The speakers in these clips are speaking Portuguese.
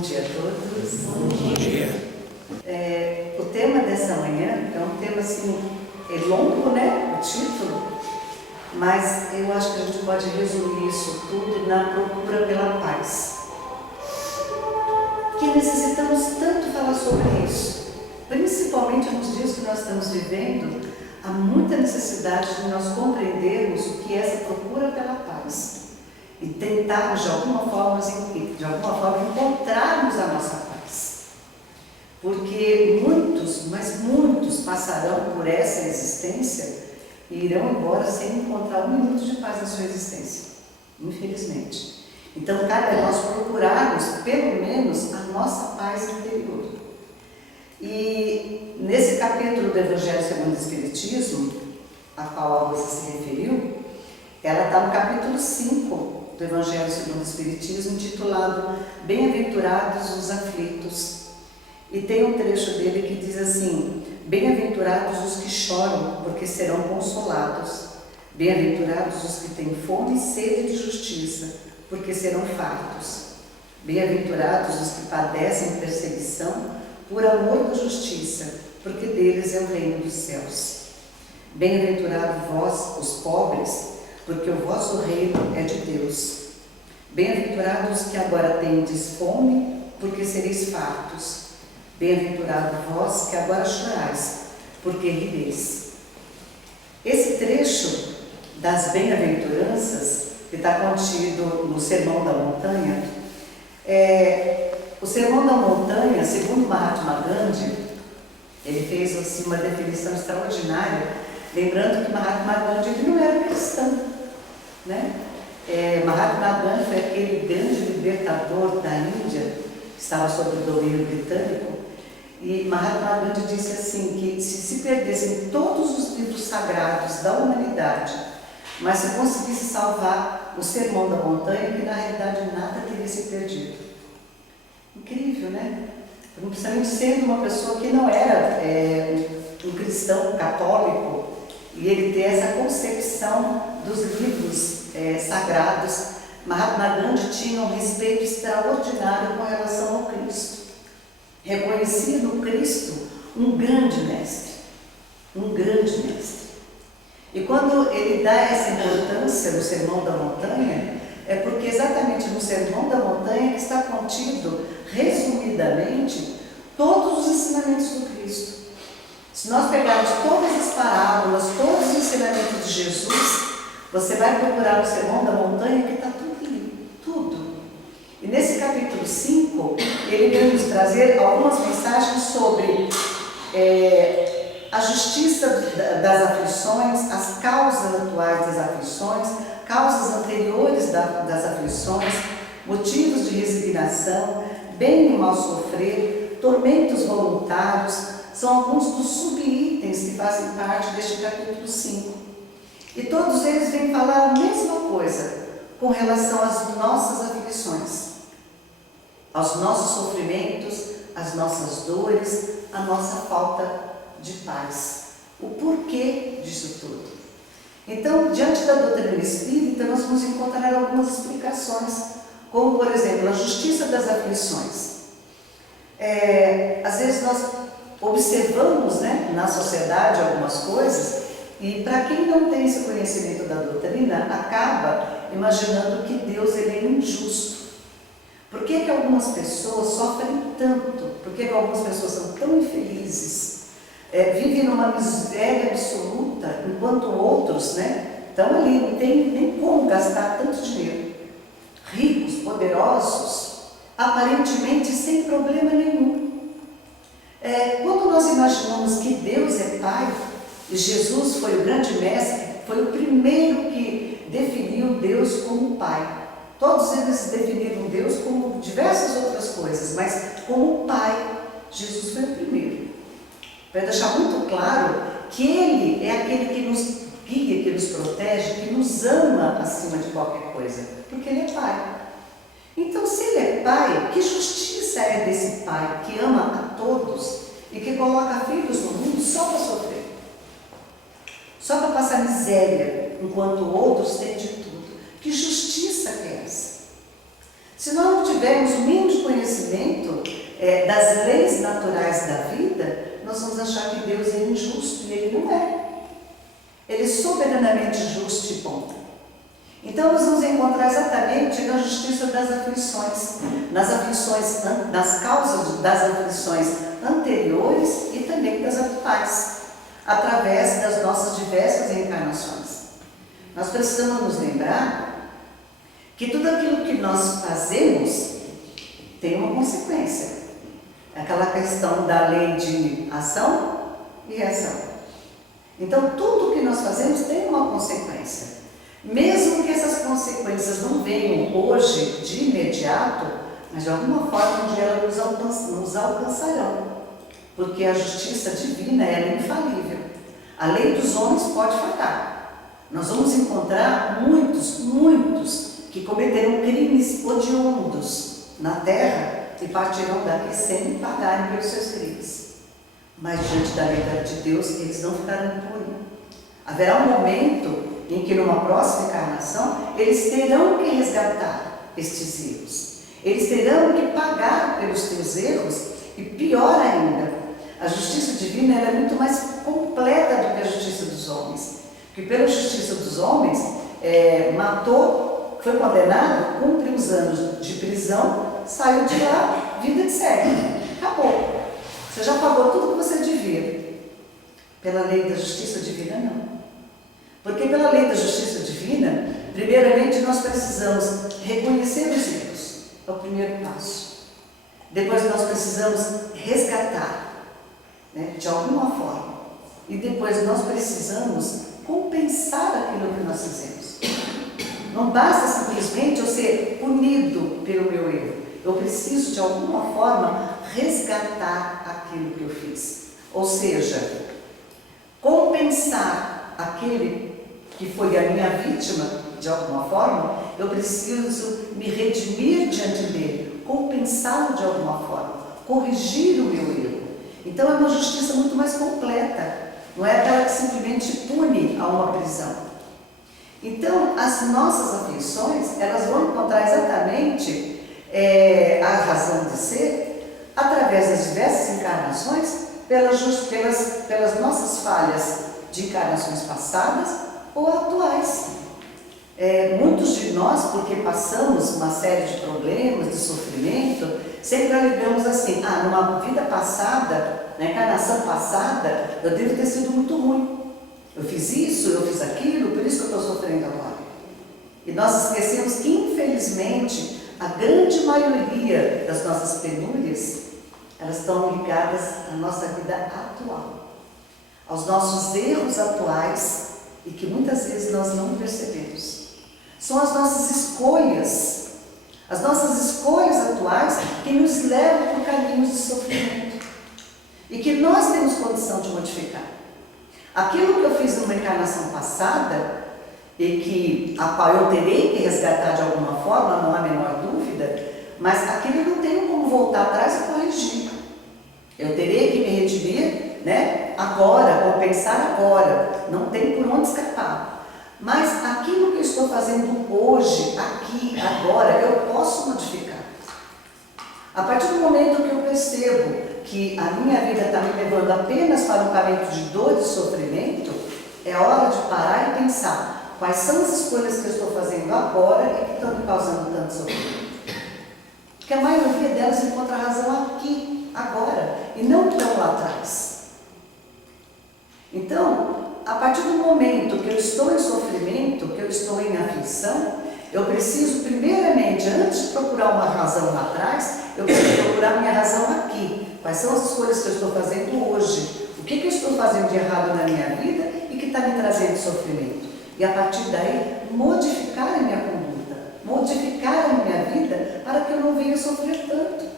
dia a todos. Bom dia. O tema dessa manhã é um tema assim, é longo, né? O título, mas eu acho que a gente pode resumir isso tudo na procura pela paz. Que necessitamos tanto falar sobre isso, principalmente nos dias que nós estamos vivendo, há muita necessidade de nós compreendermos o que é essa procura pela paz. E tentarmos de alguma forma encontrarmos a nossa paz. Porque muitos, mas muitos passarão por essa existência e irão embora sem encontrar um minuto de paz na sua existência, infelizmente. Então, cabe a nós procurarmos, pelo menos, a nossa paz interior. E nesse capítulo do Evangelho segundo o Espiritismo, a qual a Rosa se referiu, ela está no capítulo 5 do Evangelho segundo o Espiritismo, intitulado Bem-aventurados os aflitos. E tem um trecho dele que diz assim: Bem-aventurados os que choram, porque serão consolados. Bem-aventurados os que têm fome e sede de justiça, porque serão fartos. Bem-aventurados os que padecem perseguição por amor da justiça, porque deles é o reino dos céus. Bem-aventurados vós, os pobres, porque o vosso reino é de Deus. Bem-aventurados que agora tendes fome, porque sereis fartos. Bem-aventurados vós que agora chorais, porque rireis. Esse trecho das bem-aventuranças, que está contido no Sermão da Montanha, o Sermão da Montanha, segundo Mahatma Gandhi, ele fez assim, uma definição extraordinária, lembrando que Mahatma Gandhi ele não era cristão, né? Mahatma Gandhi foi aquele grande libertador da Índia, que estava sob o domínio britânico, e Mahatma Gandhi disse assim, que se perdessem todos os livros sagrados da humanidade, mas se conseguisse salvar o Sermão da Montanha, que na realidade nada teria se perdido. Incrível, né? Principalmente sendo uma pessoa que não era um cristão católico, e ele ter essa concepção dos livros sagrados. Mahatma Gandhi tinha um respeito extraordinário com relação ao Cristo. Reconhecia no Cristo um grande mestre, um grande mestre. E quando ele dá essa importância no Sermão da Montanha, é porque exatamente no Sermão da Montanha que está contido, resumidamente, todos os ensinamentos do Cristo. Se nós pegarmos todas as parábolas, todos os ensinamentos de Jesus, você vai procurar no Sermão da Montanha que está tudo ali, tudo. E nesse capítulo 5, ele vem nos trazer algumas mensagens sobre a justiça das aflições, as causas atuais das aflições, causas anteriores das aflições, motivos de resignação, bem e mal sofrer, tormentos voluntários, são alguns dos subitens que fazem parte deste capítulo 5. E todos eles vêm falar a mesma coisa com relação às nossas aflições, aos nossos sofrimentos, às nossas dores, à nossa falta de paz. O porquê disso tudo. Então, diante da doutrina espírita, nós vamos encontrar algumas explicações, como, por exemplo, a justiça das aflições. Às vezes nós observamos, né, na sociedade algumas coisas, e para quem não tem esse conhecimento da doutrina, acaba imaginando que Deus ele é injusto. Por que que algumas pessoas sofrem tanto? Por que que algumas pessoas são tão infelizes? Vivem numa miséria absoluta, enquanto outros, né, estão ali, não tem nem como gastar tanto dinheiro. Ricos, poderosos, aparentemente sem problema nenhum. Quando nós imaginamos que Deus é Pai, e Jesus foi o grande mestre, foi o primeiro que definiu Deus como Pai. Todos eles definiram Deus como diversas outras coisas, mas como Pai, Jesus foi o primeiro. Para deixar muito claro que Ele é aquele que nos guia, que nos protege, que nos ama acima de qualquer coisa, porque Ele é Pai. Então, se Ele é Pai, que justiça é desse Pai que ama a todos e que coloca filhos no mundo só para sofrer? Só para passar miséria, enquanto outros têm de tudo. Que justiça é essa? Se nós não tivermos o mínimo de conhecimento, das leis naturais da vida, nós vamos achar que Deus é injusto, e Ele não é. Ele é soberanamente justo e ponto. Então nós vamos encontrar exatamente na justiça das aflições, nas causas das aflições anteriores e também das atuais, através das nossas diversas encarnações. Nós precisamos nos lembrar que tudo aquilo que nós fazemos tem uma consequência. Aquela questão da lei de ação e reação. Então, tudo que nós fazemos tem uma consequência. Mesmo que essas consequências não venham hoje, de imediato, mas de alguma forma um dia elas nos alcançarão. Porque a justiça divina é infalível. A lei dos homens pode falhar. Nós vamos encontrar muitos que cometerão crimes hediondos na terra e partirão daqui sem pagarem pelos seus crimes. Mas diante da lei de Deus, eles não ficarão impunes. Haverá um momento em que numa próxima encarnação, eles terão que resgatar estes erros. Eles terão que pagar pelos seus erros, e pior ainda, a justiça divina é muito mais completa do que a justiça dos homens. Porque pela justiça dos homens, matou, foi condenado, cumpriu os anos de prisão, saiu de lá, vida de segue. Acabou. Você já pagou tudo que você devia. Pela lei da justiça divina, não. Porque pela lei da justiça divina, primeiramente nós precisamos reconhecer os erros. É o primeiro passo. Depois nós precisamos resgatar, né, de alguma forma. E depois nós precisamos compensar aquilo que nós fizemos. Não basta simplesmente eu ser punido pelo meu erro. Eu preciso de alguma forma resgatar aquilo que eu fiz. Ou seja, compensar aquele que foi a minha vítima, de alguma forma, eu preciso me redimir diante dele, compensá-lo de alguma forma, corrigir o meu erro. Então é uma justiça muito mais completa, não é aquela que simplesmente pune a uma prisão. Então as nossas aflições, elas vão encontrar exatamente a razão de ser através das diversas encarnações, pelas nossas falhas de encarnações passadas ou atuais. Muitos de nós, porque passamos uma série de problemas, de sofrimento, sempre alegamos assim, numa vida passada, na encarnação passada, eu devo ter sido muito ruim. Eu fiz isso, eu fiz aquilo, por isso que eu estou sofrendo agora. E nós esquecemos que, infelizmente, a grande maioria das nossas penúrias, elas estão ligadas à nossa vida atual, aos nossos erros atuais, e que muitas vezes nós não percebemos. São as nossas escolhas atuais que nos levam por caminhos de sofrimento e que nós temos condição de modificar. Aquilo que eu fiz numa encarnação passada e a qual eu terei que resgatar de alguma forma, não há a menor dúvida, mas aquilo eu não tenho como voltar atrás e corrigir. Eu terei que me redimir, agora, compensar agora, não tem por onde escapar. Mas aquilo que eu estou fazendo hoje, aqui, agora, eu posso modificar. A partir do momento que eu percebo que a minha vida está me levando apenas para um caminho de dor e sofrimento, é hora de parar e pensar quais são as escolhas que eu estou fazendo agora e que estão me causando tanto sofrimento. Porque a maioria delas encontra razão aqui, agora, e não tão lá atrás. Então, a partir do momento que eu estou em sofrimento, que eu estou em aflição, eu preciso, primeiramente, antes de procurar uma razão lá atrás, eu preciso procurar minha razão aqui. Quais são as escolhas que eu estou fazendo hoje? O que eu estou fazendo de errado na minha vida e que está me trazendo sofrimento? E a partir daí, modificar a minha conduta, modificar a minha vida para que eu não venha sofrer tanto.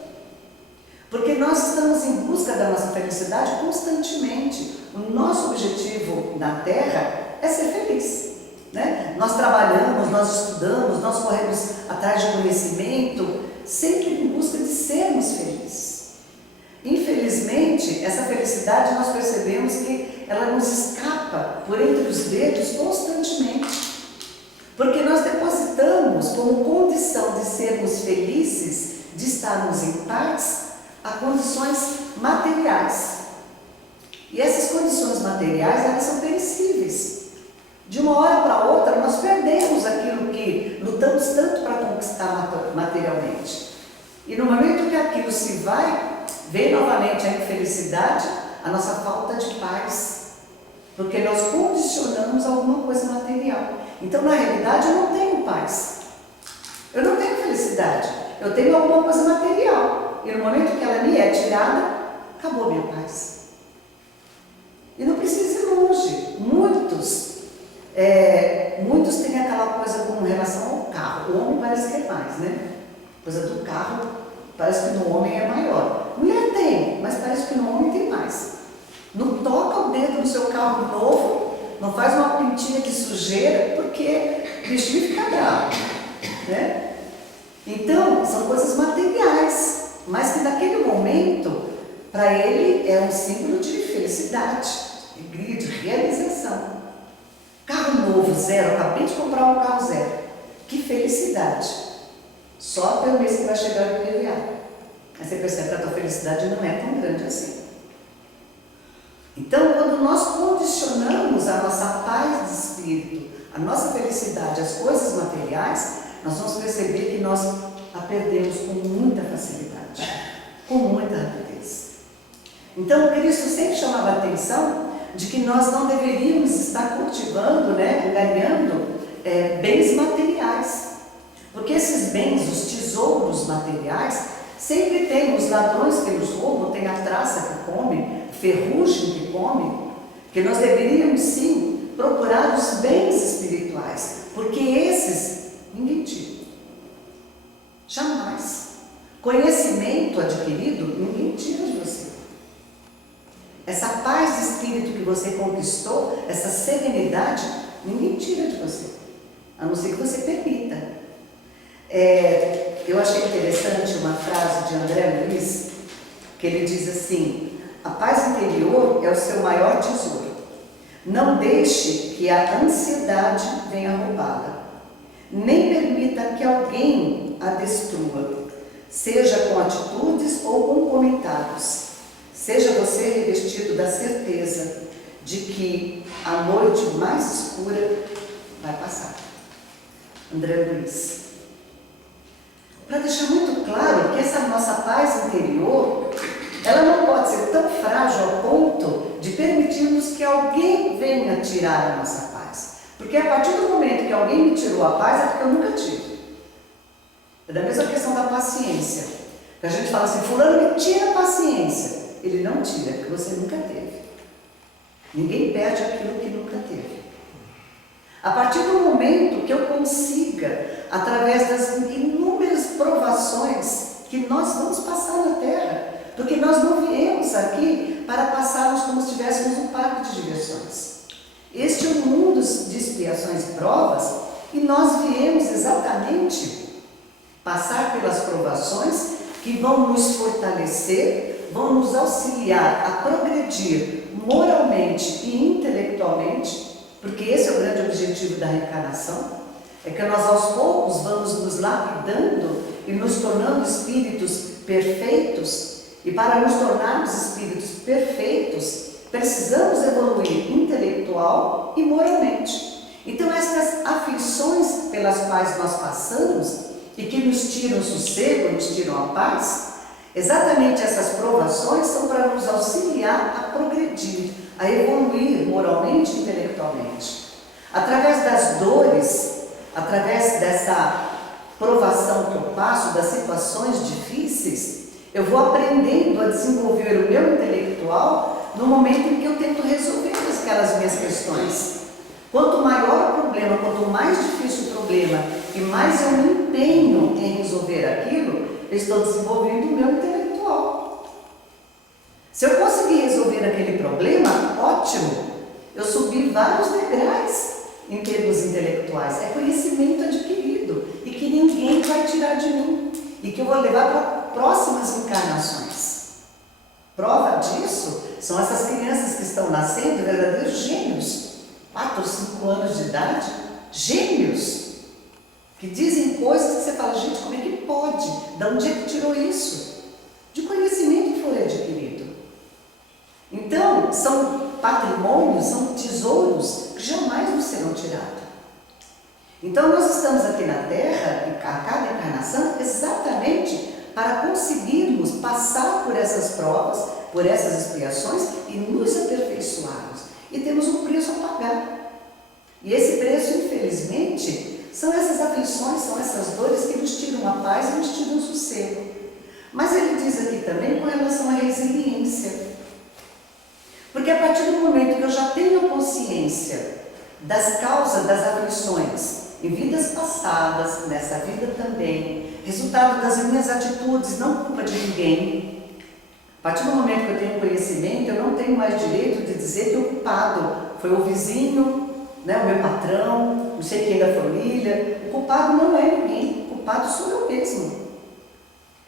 Porque nós estamos em busca da nossa felicidade constantemente. O nosso objetivo na Terra é ser feliz, né? Nós trabalhamos, nós estudamos, nós corremos atrás de conhecimento, sempre em busca de sermos felizes. Infelizmente, essa felicidade nós percebemos que ela nos escapa por entre os dedos constantemente. Porque nós depositamos como condição de sermos felizes, de estarmos em paz, a condições materiais. E essas condições materiais, elas são perecíveis. De uma hora para outra, nós perdemos aquilo que lutamos tanto para conquistar materialmente. E no momento que aquilo se vai, vem novamente a infelicidade, a nossa falta de paz. Porque nós condicionamos alguma coisa material. Então, na realidade, eu não tenho paz. Eu não tenho felicidade. Eu tenho alguma coisa material. E no momento que ela me é tirada, acabou a minha paz. E não precisa ir longe. Muitos têm aquela coisa com relação ao carro. O homem parece que é mais, né? A coisa do carro, parece que no homem é maior. Mulher tem, mas parece que no homem tem mais. Não toca o dedo no seu carro novo, não faz uma pintinha de sujeira, porque o bichinho fica bravo, né? Então, são coisas materiais, mas que naquele momento, para ele, é um símbolo de felicidade, de alegria, de realização. Carro novo, zero, acabei de comprar um carro zero. Que felicidade! Só pelo mês que vai chegar o IPVA. Aí você percebe que a tua felicidade não é tão grande assim. Então, quando nós condicionamos a nossa paz de espírito, a nossa felicidade, as coisas materiais, nós vamos perceber que nós a perdemos com muita facilidade, com muita rapidez. Então, Cristo sempre chamava a atenção de que nós não deveríamos estar cultivando, ganhando bens materiais. Porque esses bens, os tesouros materiais, sempre tem os ladrões que nos roubam, tem a traça que come, ferrugem que come, que nós deveríamos sim procurar os bens espirituais, porque esses ninguém tira. Jamais. Conhecimento adquirido, ninguém tira de você. Essa paz de espírito que você conquistou, essa serenidade, ninguém tira de você, a não ser que você permita. Eu achei interessante uma frase de André Luiz, que ele diz assim: a paz interior é o seu maior tesouro. Não deixe que a ansiedade venha roubá-la. Nem permita que alguém a destrua, seja com atitudes ou com comentários. Seja você revestido da certeza de que a noite mais escura vai passar. André Luiz. Para deixar muito claro que essa nossa paz interior, ela não pode ser tão frágil ao ponto de permitirmos que alguém venha tirar a nossa paz. Porque a partir do momento que alguém me tirou a paz, é porque eu nunca tive. É da mesma questão da paciência. Que a gente fala assim, fulano me tira a paciência. Ele não tira, porque você nunca teve. Ninguém perde aquilo que nunca teve. A partir do momento que eu consiga, através das inúmeras provações que nós vamos passar na Terra, porque nós não viemos aqui para passarmos como se estivéssemos um parque de diversões. Este é um mundo de expiações e provas, e nós viemos exatamente passar pelas provações que vão nos fortalecer, vão nos auxiliar a progredir moralmente e intelectualmente, porque esse é o grande objetivo da reencarnação, é que nós aos poucos vamos nos lapidando e nos tornando espíritos perfeitos, e para nos tornarmos espíritos perfeitos, precisamos evoluir intelectual e moralmente. Então essas aflições pelas quais nós passamos e que nos tiram o sossego, nos tiram a paz, exatamente essas provações são para nos auxiliar a progredir, a evoluir moralmente e intelectualmente. Através das dores, através dessa provação que eu passo, das situações difíceis, eu vou aprendendo a desenvolver o meu intelectual no momento em que eu tento resolver aquelas minhas questões. Quanto maior o problema, quanto mais difícil o problema e mais eu me empenho em resolver aquilo, eu estou desenvolvendo o meu intelectual. Se eu conseguir resolver aquele problema, ótimo, eu subi vários degraus em termos intelectuais. É conhecimento adquirido e que ninguém vai tirar de mim e que eu vou levar para próximas encarnações. Prova disso são essas crianças que estão nascendo, verdadeiros gênios, 4, 5 anos de idade, gênios, que dizem coisas que você fala, gente, como é que pode? De onde é que tirou isso? De conhecimento são patrimônios, são tesouros que jamais nos serão tirados. Então nós estamos aqui na Terra, a cada encarnação, exatamente para conseguirmos passar por essas provas, por essas expiações e nos aperfeiçoarmos. E temos um preço a pagar. E esse preço, infelizmente, são essas aflições, são essas dores que nos tiram a paz e nos tiram o sossego. Mas ele diz aqui também com relação à resiliência. Porque a partir do momento que eu já tenho a consciência das causas das aflições em vidas passadas, nessa vida também, resultado das minhas atitudes, não culpa de ninguém. A partir do momento que eu tenho conhecimento, eu não tenho mais direito de dizer que o culpado foi o vizinho, né, o meu patrão, não sei quem da família. O culpado não é ninguém, o culpado sou eu mesmo.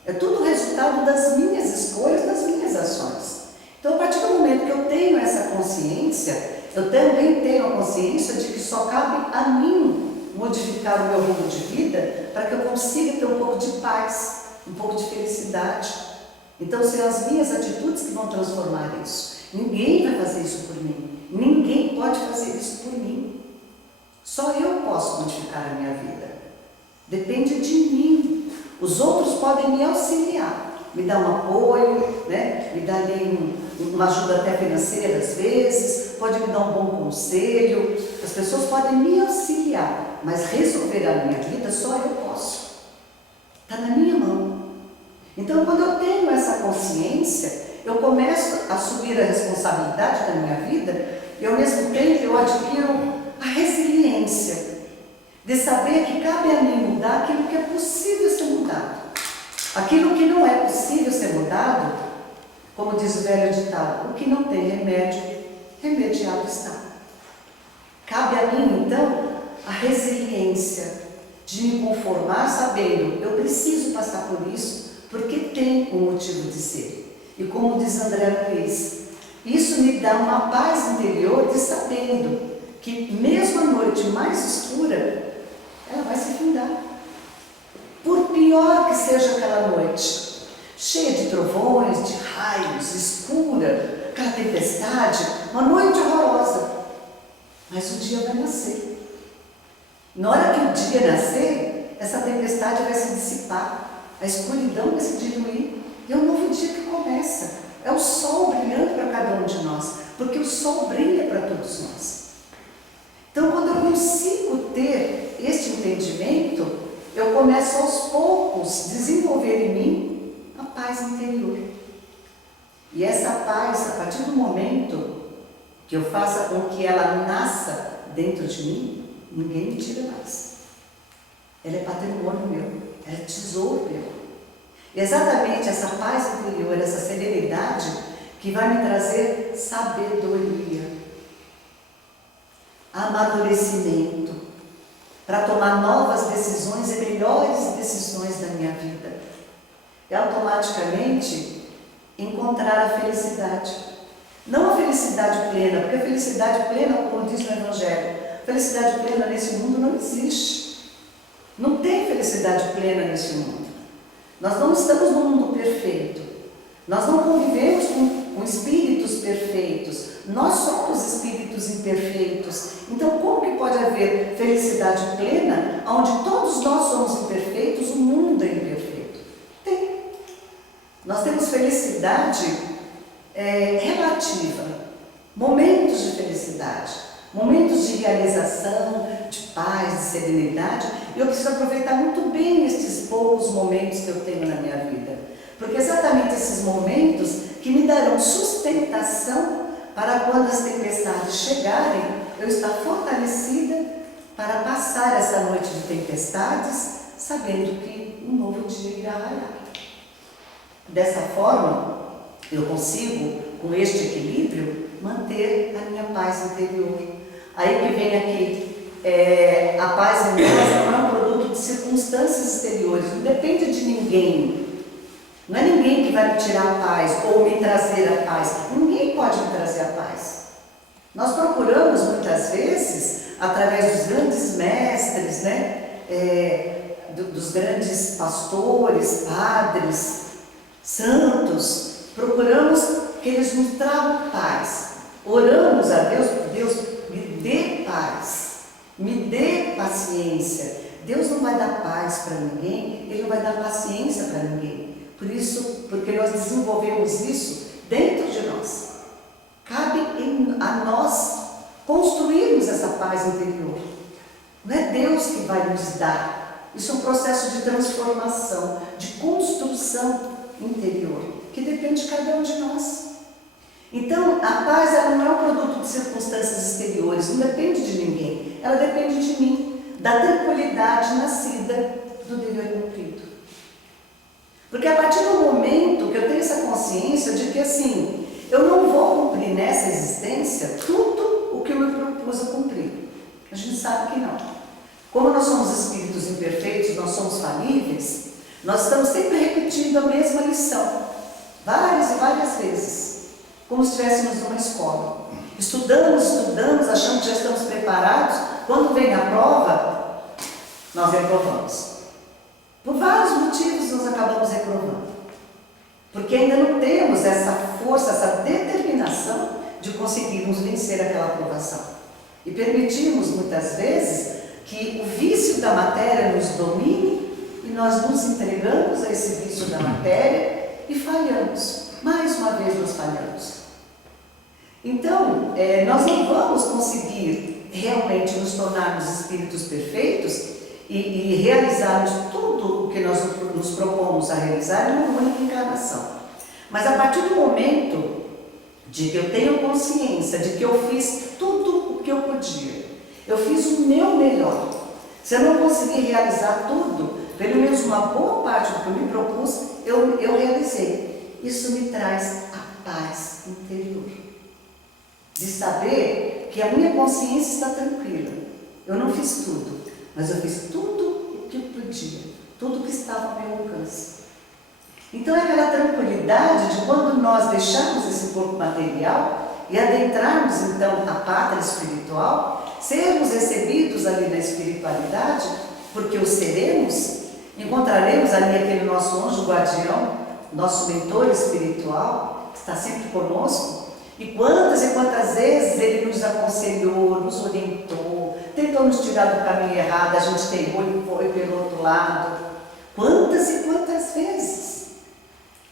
É tudo resultado das minhas escolhas, das minhas ações. Então, a partir do momento que eu tenho essa consciência, eu também tenho a consciência de que só cabe a mim modificar o meu rumo de vida para que eu consiga ter um pouco de paz, um pouco de felicidade. Então, são as minhas atitudes que vão transformar isso. Ninguém vai fazer isso por mim. Ninguém pode fazer isso por mim. Só eu posso modificar a minha vida. Depende de mim. Os outros podem me auxiliar, me dar um apoio, né? Me dar ali uma ajuda até financeira às vezes, pode me dar um bom conselho. As pessoas podem me auxiliar, mas resolver a minha vida só eu posso. Está na minha mão. Então, quando eu tenho essa consciência, eu começo a assumir a responsabilidade da minha vida e, ao mesmo tempo, eu adquiro a resiliência de saber que cabe a mim mudar aquilo que é possível ser mudado. Aquilo que não é possível ser mudado, como diz o velho ditado, o que não tem remédio, remediado está. Cabe a mim, então, a resiliência de me conformar sabendo, eu preciso passar por isso, porque tem um motivo de ser. E como diz André Luiz, isso me dá uma paz interior de sabendo que mesmo a noite mais escura, ela vai se findar. Por pior que seja aquela noite, cheia de trovões, de raios, escura, aquela tempestade, uma noite horrorosa, mas o dia vai nascer. Na hora que o dia nascer, essa tempestade vai se dissipar, a escuridão vai se diluir, e é um novo dia que começa. É o sol brilhando para cada um de nós, porque o sol brilha para todos nós. Então, quando eu consigo ter este entendimento, eu começo aos poucos a desenvolver em mim a paz interior. E essa paz, a partir do momento que eu faça com que ela nasça dentro de mim, ninguém me tira mais. Ela é patrimônio meu, ela é tesouro meu. E exatamente essa paz interior, essa serenidade, que vai me trazer sabedoria, amadurecimento, para tomar novas decisões e melhores decisões da minha vida. E automaticamente encontrar a felicidade. Não a felicidade plena, porque a felicidade plena, como diz no Evangelho, a felicidade plena nesse mundo não existe. Não tem felicidade plena nesse mundo. Nós não estamos num mundo perfeito. Nós não convivemos com espíritos perfeitos. Nós somos espíritos imperfeitos. Então, como que pode haver felicidade plena, onde todos nós somos imperfeitos, o mundo é imperfeito? Tem. Nós temos felicidade relativa, momentos de felicidade, momentos de realização, de paz, de serenidade. E eu preciso aproveitar muito bem estes poucos momentos que eu tenho na minha vida, porque exatamente esses momentos que me darão sustentação para quando as tempestades chegarem, eu estar fortalecida para passar essa noite de tempestades, sabendo que um novo dia irá raiar. Dessa forma, eu consigo, com este equilíbrio, manter a minha paz interior. Aí que vem aqui, a paz em nós não é um produto de circunstâncias exteriores, não depende de ninguém. Não é ninguém que vai me tirar a paz ou me trazer a paz. Ninguém pode me trazer a paz. Nós procuramos muitas vezes, através dos grandes mestres, né? Dos grandes pastores, padres, santos, procuramos que eles nos tragam paz. Oramos a Deus, Deus me dê paz, me dê paciência. Deus não vai dar paz para ninguém, Ele não vai dar paciência para ninguém. Por isso, porque nós desenvolvemos isso dentro de nós. Cabe a nós construirmos essa paz interior. Não é Deus que vai nos dar. Isso é um processo de transformação, de construção interior, que depende de cada um de nós. Então, a paz ela não é um produto de circunstâncias exteriores, não depende de ninguém. Ela depende de mim, da tranquilidade nascida do dever cumprido. Porque a partir do momento que eu tenho essa consciência de que assim, eu não vou cumprir nessa existência tudo o que eu me propus a cumprir. A gente sabe que não. Como nós somos espíritos imperfeitos, nós somos falíveis, nós estamos sempre repetindo a mesma lição, várias e várias vezes, como se estivéssemos numa escola. Estudamos, achando que já estamos preparados, quando vem a prova, nós reprovamos. Por vários motivos nós acabamos reprovando. Porque ainda não temos essa força, essa determinação de conseguirmos vencer aquela aprovação. E permitimos muitas vezes que o vício da matéria nos domine e nós nos entregamos a esse vício da matéria e falhamos. Mais uma vez nós falhamos. Então, nós não vamos conseguir realmente nos tornarmos espíritos perfeitos e realizarmos tudo o que nós nos propomos a realizar em uma única encarnação. Mas a partir do momento de que eu tenho consciência de que eu fiz tudo o que eu podia, eu fiz o meu melhor. Se eu não conseguir realizar tudo, pelo menos uma boa parte do que eu me propus, eu realizei. Isso me traz a paz interior. De saber que a minha consciência está tranquila. Eu não fiz tudo, mas eu fiz tudo o que eu podia, tudo o que estava ao meu alcance. Então é aquela tranquilidade de quando nós deixarmos esse corpo material e adentrarmos então a pátria espiritual, sermos recebidos ali na espiritualidade, porque o seremos, encontraremos ali aquele nosso anjo guardião, nosso mentor espiritual, que está sempre conosco. E quantas vezes ele nos aconselhou, nos orientou, tentou nos tirar do caminho errado, a gente teimou e foi pelo outro lado. Quantas e quantas vezes?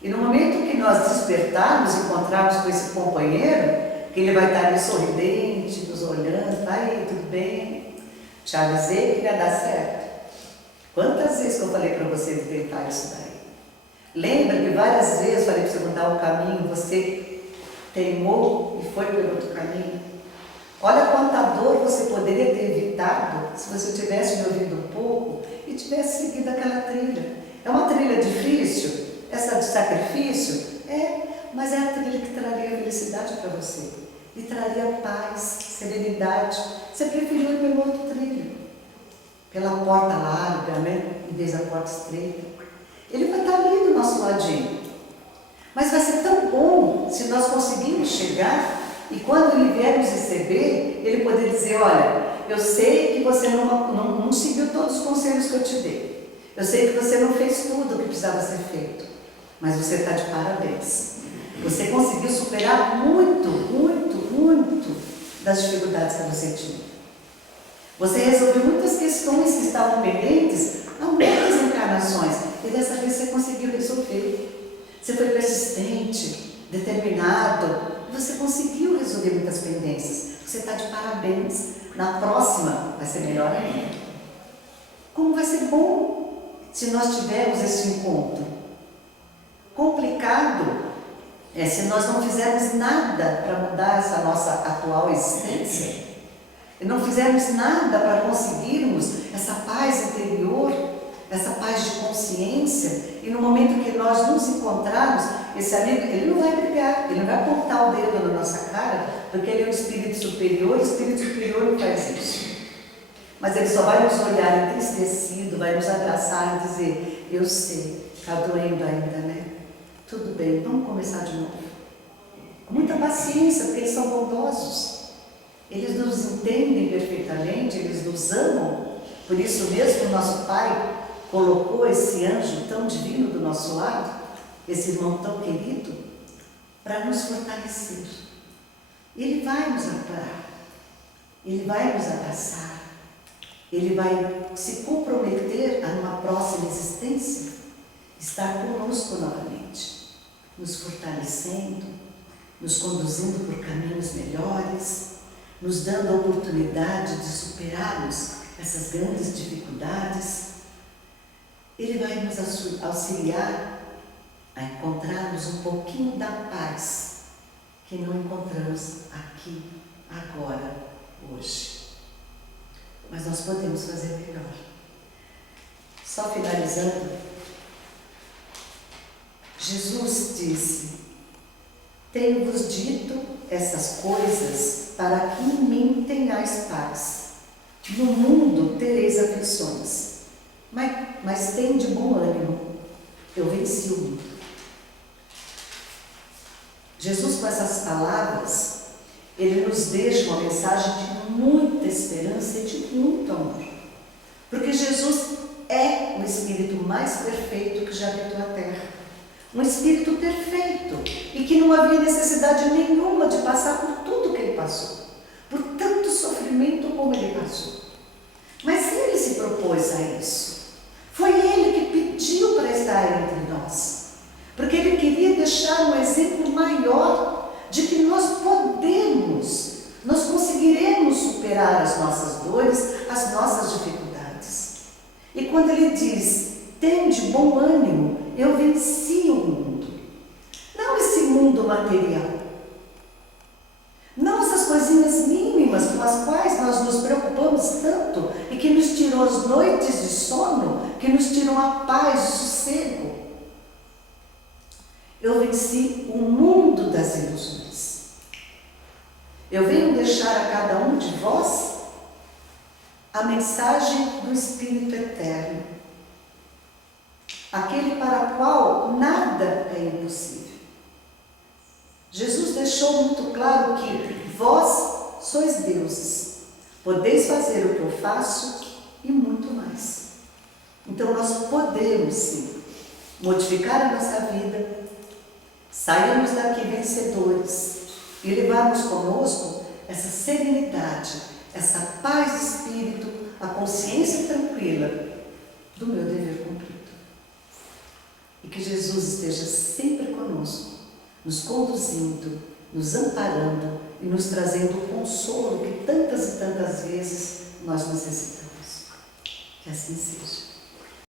E no momento que nós despertarmos, encontrarmos com esse companheiro, que ele vai estar ali sorridente, nos olhando, aí, tudo bem? Te avisei que ia dar certo. Quantas vezes que eu falei para você de tentar isso daí? Lembra que várias vezes falei para você mudar o caminho, você teimou e foi pelo outro caminho? Olha quanta dor você poderia ter evitado se você tivesse me ouvido um pouco e tivesse seguido aquela trilha. É uma trilha difícil, essa de sacrifício? Mas é a trilha que traria felicidade para você. E traria paz, serenidade. Você preferiu ir pelo outro trilho, pela porta larga, né? Em vez da porta estreita. Ele vai estar ali do nosso ladinho. Mas vai ser tão bom se nós conseguirmos chegar e quando ele vier nos receber, ele poder dizer, olha, eu sei que você não seguiu todos os conselhos que eu te dei. Eu sei que você não fez tudo o que precisava ser feito, mas você está de parabéns. Você conseguiu superar muito das dificuldades que você tinha. Você resolveu muitas questões que estavam pendentes há muitas encarnações e dessa vez você conseguiu resolver. Você foi persistente, determinado, e você conseguiu resolver muitas pendências. Você está de parabéns. Na próxima vai ser melhor ainda. Como vai ser bom se nós tivermos esse encontro? Complicado é se nós não fizermos nada para mudar essa nossa atual existência, e não fizermos nada para conseguirmos essa paz interior, essa paz de consciência, e no momento que nós nos encontrarmos, esse amigo, ele não vai brigar, ele não vai apontar o dedo na nossa cara, porque ele é um espírito superior, o espírito superior não faz isso. Mas ele só vai nos olhar entristecido, vai nos abraçar e dizer, eu sei, está doendo ainda, né? Tudo bem, vamos começar de novo. Com muita paciência, porque eles são bondosos. Eles nos entendem perfeitamente, eles nos amam. Por isso mesmo o nosso Pai colocou esse anjo tão divino do nosso lado, esse irmão tão querido, para nos fortalecer, Ele vai nos amparar, Ele vai nos abraçar, Ele vai se comprometer a numa próxima existência estar conosco novamente, nos fortalecendo, nos conduzindo por caminhos melhores, nos dando a oportunidade de superarmos essas grandes dificuldades. Ele vai nos auxiliar a encontrarmos um pouquinho da paz que não encontramos aqui, agora, hoje. Mas nós podemos fazer melhor. Só finalizando, Jesus disse: tenho-vos dito essas coisas para que em mim tenhais paz. No mundo tereis aflições, mas tende bom ânimo, eu venci o mundo. Jesus, com essas palavras, Ele nos deixa uma mensagem de muita esperança e de muito amor. Porque Jesus é o Espírito mais perfeito que já habitou a Terra. Um Espírito perfeito e que não havia necessidade nenhuma de passar por tudo que Ele passou, por tanto sofrimento como Ele passou. Mas Ele se propôs a isso. Foi Ele que pediu para estar entre nós, porque Ele queria deixar um exemplo maior de que nós conseguiremos superar as nossas dores, as nossas dificuldades. E quando Ele diz: tende bom ânimo, eu venci o mundo. Não esse mundo material, não essas coisinhas mínimas com as quais nós nos preocupamos tanto e que nos tiram as noites de sono, que nos tiram a paz, o sossego. Eu venci o mundo das ilusões. Eu venho deixar a cada um de vós a mensagem do Espírito Eterno, aquele para o qual nada é impossível. Jesus deixou muito claro que vós sois deuses, podeis fazer o que eu faço e muito mais. Então nós podemos sim modificar a nossa vida, sairmos daqui vencedores e levarmos conosco essa serenidade, essa paz de espírito, a consciência tranquila do meu dever cumprido. E que Jesus esteja sempre conosco, nos conduzindo, nos amparando e nos trazendo o consolo que tantas e tantas vezes nós necessitamos. Que assim seja.